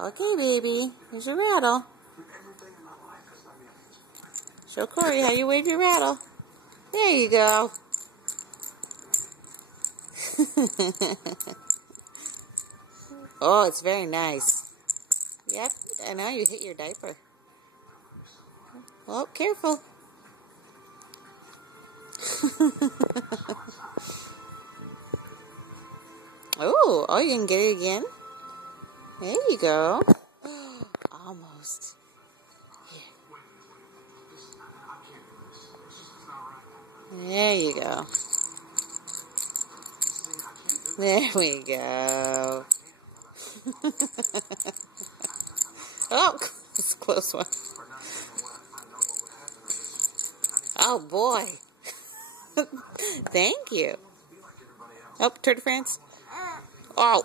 Okay, baby. Here's your rattle. Show Corey how you wave your rattle. There you go. Oh, it's very nice. Yep, I know you hit your diaper. Well, careful. Oh, you can get it again? There you go. Almost. There you go. There we go. Oh, it's a close one. Oh, boy. Thank you. Oh, Turtle France. Oh.